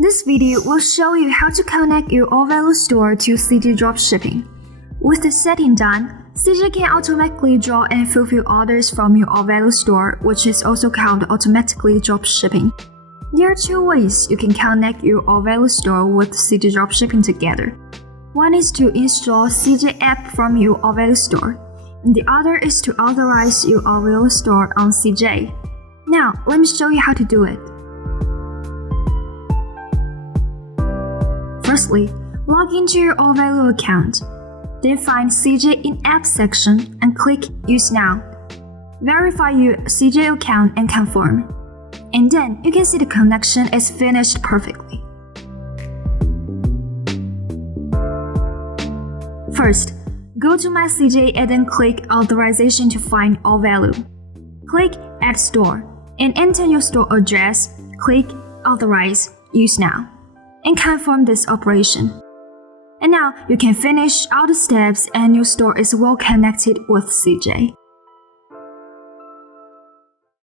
This video will show you how to connect your Allvalue store to CJ Dropshipping. With the setting done, CJ can automatically draw and fulfill orders from your Allvalue store, which is also called automatically dropshipping. There are two ways you can connect your Allvalue store with CJ Dropshipping together. One is to install CJ app from your Allvalue store, and the other is to authorize your Allvalue store on CJ. Now, let me show you how to do it. Firstly, log into your Allvalue account. Then find CJ in App section and click Use Now. Verify your CJ account and confirm. And then you can see the connection is finished perfectly. First, go to My CJ and then click Authorization to find Allvalue. Click Add Store and enter your store address. Click Authorize, Use Now, and confirm this operation. And now you can finish all the steps and your store is well connected with CJ.